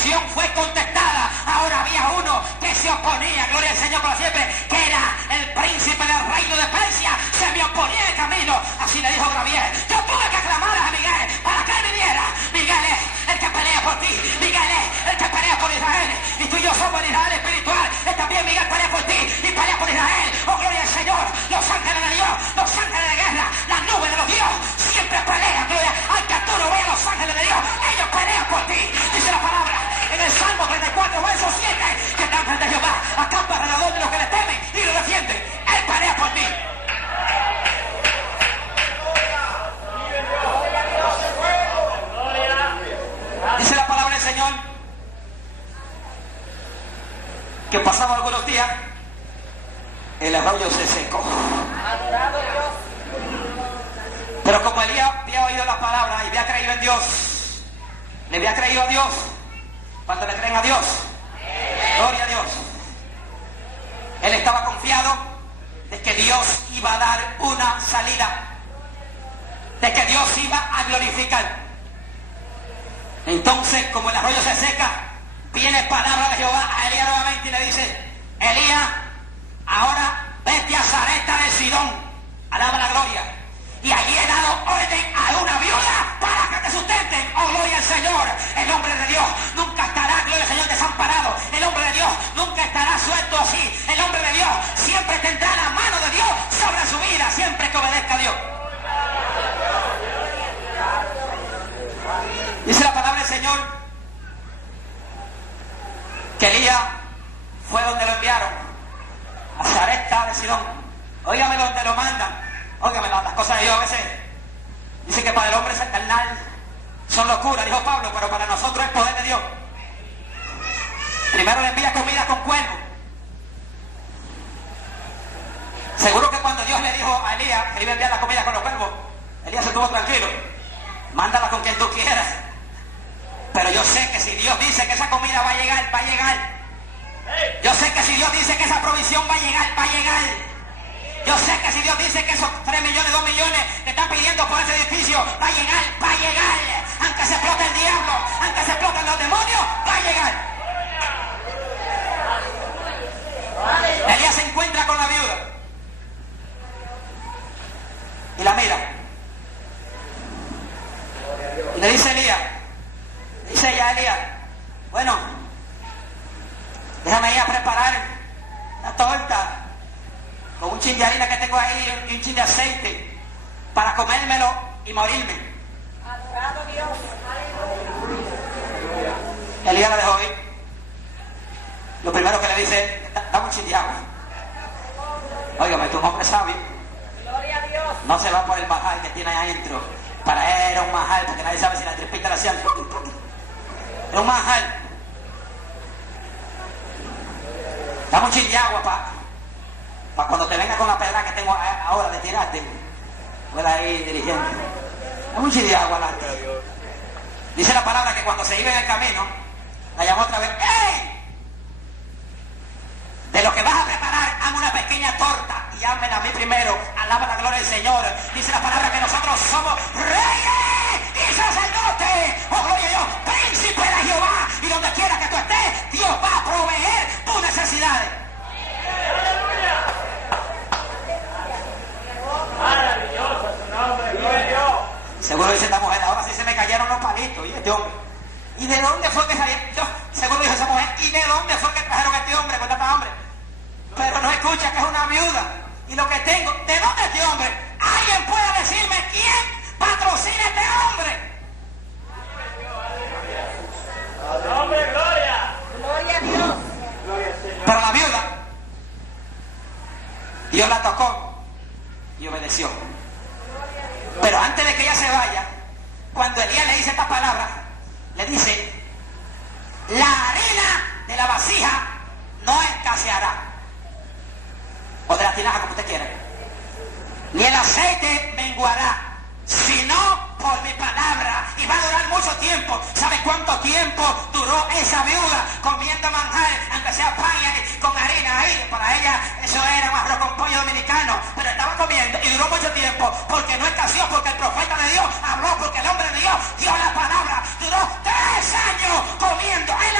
petición fue contestada. Ahora había uno que se oponía, gloria al Señor para siempre, que era el príncipe del reino de Persia. Se me oponía el camino. Así le dijo Gabriel. Yo tuve que clamar a Miguel para que él viniera. Miguel es el que pelea por ti. Miguel es el que pelea por Israel. Y tú y yo somos el Israel espiritual. También Miguel pelea por ti y pelea por Israel. Oh, gloria al Señor. Los ángeles de Dios, los ángeles de guerra, las nubes de los Dios siempre pelean. Gloria. Aunque tú no veas los ángeles de Dios, ellos pelean por ti. Dice la palabra en el Salmo 34, verso 7, que el ángel de Jehová acampa alrededor de los que le temen y lo defiende. Él pelea por ti. Dice la palabra del Señor que pasaban algunos días, el arroyo se secó. Pero como Elías había oído la palabra y había creído en Dios, le había creído a Dios. Cuando le creen a Dios, gloria a Dios, él estaba confiado de que Dios iba a dar una salida, de que Dios iba a glorificar. Entonces, como el arroyo se seca, viene palabra de Jehová a Elías nuevamente y le dice: Elías, ahora vete a Sarepta de Sidón, alaba la gloria, y allí he dado orden a una viuda para que te sustenten. Oh, gloria al Señor. El hombre de Dios nunca estará, gloria al Señor, desamparado. El hombre de Dios nunca estará suelto así. El hombre de Dios siempre tendrá la mano de Dios sobre su vida, siempre que obedezca a Dios. Dice la palabra del Señor que Elías fue donde lo enviaron, a Sarepta de Sidón. Óigame donde lo mandan. Óigame, las cosas de Dios a veces dice que para el hombre es carnal, son locuras, dijo Pablo, pero para nosotros es poder de Dios. Primero le envía comida con cuervo. Seguro que cuando Dios le dijo a Elías que iba a enviar la comida con los cuervos, Elías se estuvo tranquilo. Mándala con quien tú quieras. Pero yo sé que si Dios dice que esa comida va a llegar, va a llegar. Yo sé que si Dios dice que esa provisión va a llegar, va a llegar. Yo sé que si Dios dice que esos 3 millones, 2 millones que están pidiendo por ese edificio, va a llegar, va a llegar. Aunque se explote el diablo, aunque se exploten los demonios, va a llegar. Elías se encuentra con la viuda y la mira. Y le dice Elías, dice ella a Elías: bueno, déjame ir a preparar la torta con un chin de harina que tengo ahí y un chin de aceite para comérmelo y morirme. Adorado Dios. Elías la dejó ir. Lo primero que le dice: dame un chin de agua. Óigame, tú un hombre sabio. Gloria a Dios. No se va por el majal que tiene ahí adentro. Para él era un majal, porque nadie sabe si la tripita la hacían. Era un majal. Dame un chin de agua para cuando te venga con la pedra que tengo ahora de tirarte, pueda ir dirigiendo. Dame un chin de agua adelante. Dice la palabra que cuando se iba en el camino, la llamó otra vez: ¡Ey! De lo que vas a preparar, hazme una pequeña torta y házmela a mí primero. Alaba la gloria del Señor. Dice la palabra que nosotros somos reyes y sacerdotes. Oh, gloria a Dios, príncipe de Jehová. Y donde quiera que tú estés, Dios va a proveer tus necesidades. Maravilloso su nombre, gloria a Dios. Seguro dice esta mujer: ahora sí se me cayeron los palitos. Y este hombre, ¿y de dónde fue que salió? Seguro dijo esa mujer: ¿y de dónde fue que trajeron a este hombre con tanta hambre? Pero no escucha que es una viuda. Y lo que tengo, ¿de dónde es este hombre? ¿Alguien puede decirme quién patrocina a este hombre? Hombre, gloria. Gloria a Dios. Gloria al Señor. Pero la viuda, Dios la tocó y obedeció. Pero antes de que ella se vaya, cuando Elías le dice esta palabra, le dice: la harina de la vasija no escaseará, o de la tinaja, como usted quiera, ni el aceite menguará, sino por mi palabra, y va a durar mucho tiempo. ¿Sabe cuánto tiempo duró esa viuda comiendo manjar, aunque sea pan con harina ahí? Para ella eso era un arroz con pollo dominicano, pero estaba comiendo y duró mucho tiempo, porque no escaseó, porque el profeta de Dios habló, porque el hombre de Dios dio la palabra. Duró 3 años comiendo en la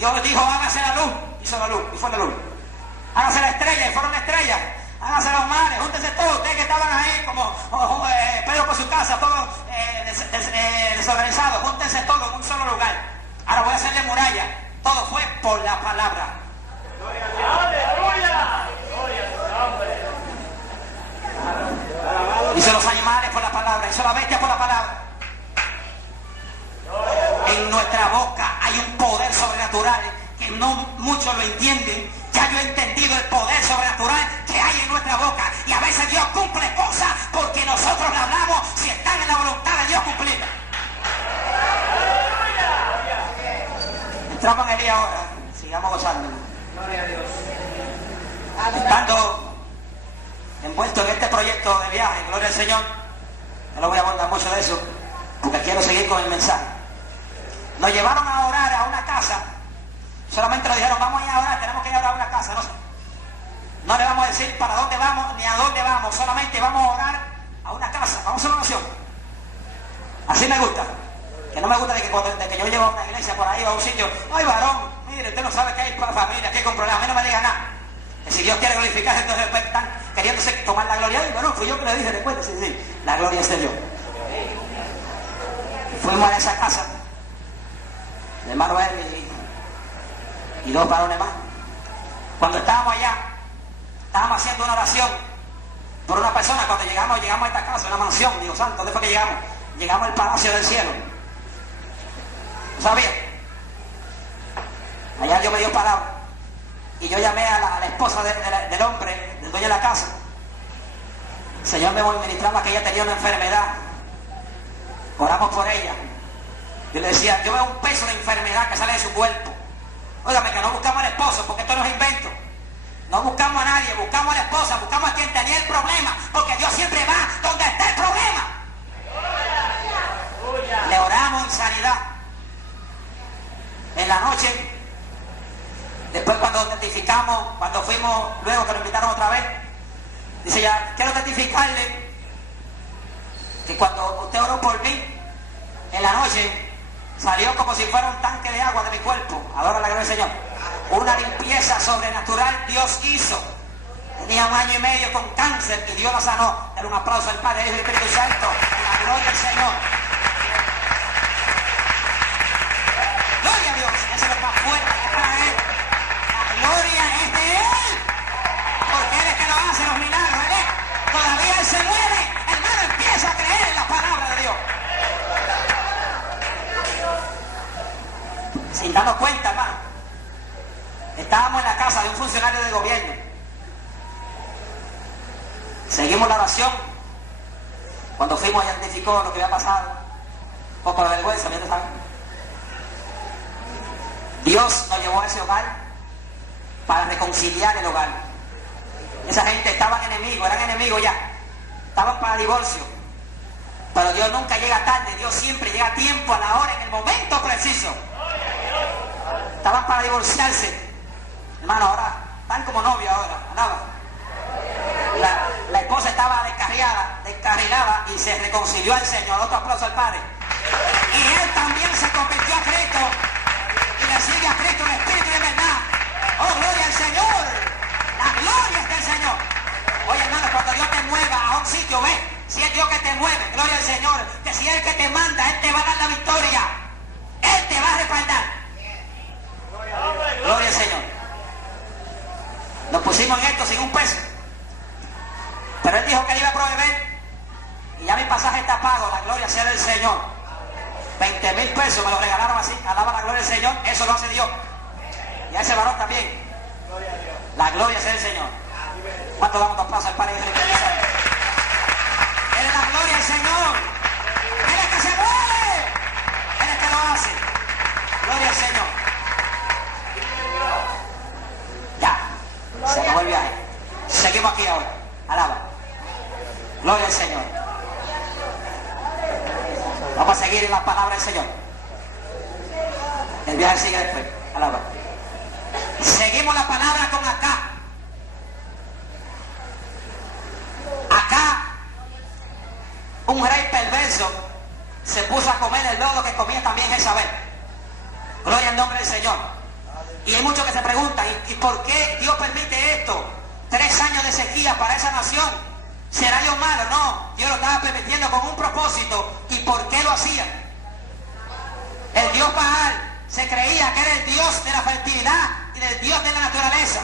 Dios dijo, hágase la luz. Hizo la luz y fue la luz. Hágase la estrella y fueron la estrella. Hágase los mares, júntense todos. Ustedes que estaban ahí como Pedro por su casa, todos desorganizados. Júntense todos en un solo lugar. Ahora voy a hacerle muralla. Todo fue por la palabra. ¡Aleluya! ¡Gloria a su nombre! Hizo los animales por la palabra. Hizo la bestia por la palabra. En nuestra boca hay un poder sobrenatural que no muchos lo entienden. Ya yo he entendido el poder sobrenatural que hay en nuestra boca. Y a veces Dios cumple cosas porque nosotros le hablamos si están en la voluntad de Dios cumplir. Entramos en el día ahora. Sigamos gozando. Gloria a Dios. Estando envuelto en este proyecto de viaje, gloria al Señor, no lo voy a abordar mucho de eso porque quiero seguir con el mensaje. Nos llevaron a orar a una casa. Solamente nos dijeron, vamos a ir a orar, tenemos que ir a orar a una casa. No le vamos a decir para dónde vamos ni a dónde vamos, solamente vamos a orar a una casa. Vamos a hacer una oración. Así me gusta. Que no me gusta de que yo llevo a una iglesia por ahí o a un sitio, ay varón, mire, usted no sabe que hay familia, que hay con problemas, a mí no me diga nada. Que si Dios quiere glorificarse, entonces están queriéndose tomar la gloria. Y bueno, fui yo que le dije, recuerde, sí, la gloria es de Dios. Fuimos a esa casa, el hermano Henry y dos varones más. Cuando estábamos allá, estábamos haciendo una oración por una persona. Cuando llegamos a esta casa, una mansión, Dios santo, ¿dónde fue que llegamos? Llegamos al Palacio del Cielo. ¿No sabía? Allá yo me dio parado y yo llamé a la esposa del hombre, del dueño de la casa. El Señor me ministraba que ella tenía una enfermedad. Oramos por ella. Yo le decía, yo veo un peso de enfermedad que sale de su cuerpo. Óigame, que no buscamos al esposo, porque esto no es invento. No buscamos a nadie, buscamos a la esposa, buscamos a quien tenía el problema, porque Dios siempre va donde está el problema. Le oramos en sanidad. En la noche, después cuando testificamos, cuando fuimos, luego que nos invitaron otra vez, dice ya, quiero testificarle que cuando usted oró por mí, en la noche, salió como si fuera un tanque de agua de mi cuerpo. Adora la gloria del Señor. Una limpieza sobrenatural Dios hizo. Tenía 1 año y medio con cáncer y Dios la sanó. Dale un aplauso al Padre, Hijo y Espíritu Santo. La gloria al Señor. Gloria a Dios. Ese es lo más fuerte que para Él. La gloria es de Él. Porque Él es que nos hace los milagros. Él es. Todavía Él se mueve. Hermano, empieza a creer en la palabra de Dios. Sin darnos cuenta, hermano, estábamos en la casa de un funcionario de gobierno. Seguimos la oración. Cuando fuimos, identificó lo que había pasado. Un poco de vergüenza, ¿ya saben? Dios nos llevó a ese hogar para reconciliar el hogar. Esa gente estaban enemigos, eran enemigos ya. Estaban para divorcio. Pero Dios nunca llega tarde, Dios siempre llega a tiempo, a la hora, en el momento preciso. Estaban para divorciarse. Hermano, ahora están como novios ahora. Andaba. La esposa estaba descarrilada y se reconcilió al Señor. Otro aplauso al Padre. Y él también se convirtió a Cristo y le sigue a Cristo en espíritu y en verdad. Oh, gloria al Señor. La gloria es del Señor. Oye, hermano, cuando Dios te mueva a un sitio, ve, si es Dios que te mueve, gloria al Señor, que si es el que te manda, Él te va a dar la victoria. Él te va a respaldar. Gloria al Señor. Nos pusimos en esto sin un peso. Pero Él dijo que Él iba a proveer. Y ya mi pasaje está pago. La gloria sea del Señor. 20,000 pesos me lo regalaron así. Alaba la gloria del Señor. Eso lo hace Dios. Y a ese varón también. La gloria sea del Señor. ¿Cuánto damos dos pasos al Padre? Él es la gloria del Señor. Él es que se mueve. Él es que lo hace. Gloria al Señor. Ya, se acabó el viaje. Seguimos aquí ahora. Alaba. Gloria al Señor. Vamos a seguir en la palabra del Señor. El viaje sigue después. Alaba. Seguimos la palabra con acá. Acá, un rey perverso se puso a comer el lodo que comía también Jezabel. Gloria al nombre del Señor. Y hay muchos que se preguntan, ¿y por qué Dios permite esto? 3 años de sequía para esa nación. ¿Será Dios malo? No, Dios lo estaba permitiendo con un propósito. ¿Y por qué lo hacía? El Dios Baal se creía que era el Dios de la fertilidad y del Dios de la naturaleza.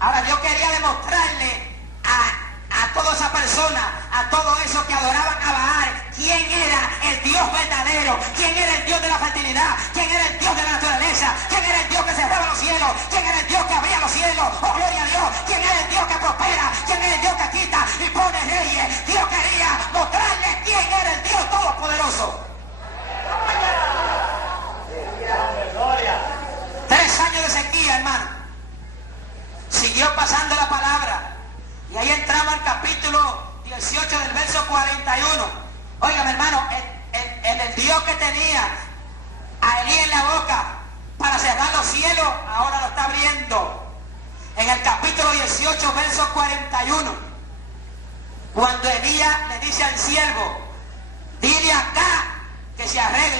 Ahora Dios quería demostrarle a toda esa persona, a todos esos que adoraban a Baal, quién era el Dios verdadero, quién era el Dios de la fertilidad, quién era el Dios de la naturaleza, quién era el Dios que cerraba los cielos, quién era el Dios que abría los cielos, oh gloria a Dios, quién era el Dios que prospera, quién era el Dios que quita y pone reyes. Dios quería mostrarle quién era el Dios todopoderoso. 3 años de sequía, hermano. Siguió pasando la palabra. Y ahí entramos al capítulo 18 del verso 41. Óigame, hermano, el Dios que tenía a Elías en la boca para cerrar los cielos, ahora lo está abriendo. En el capítulo 18, verso 41. Cuando Elías le dice al siervo, dile acá que se arregle.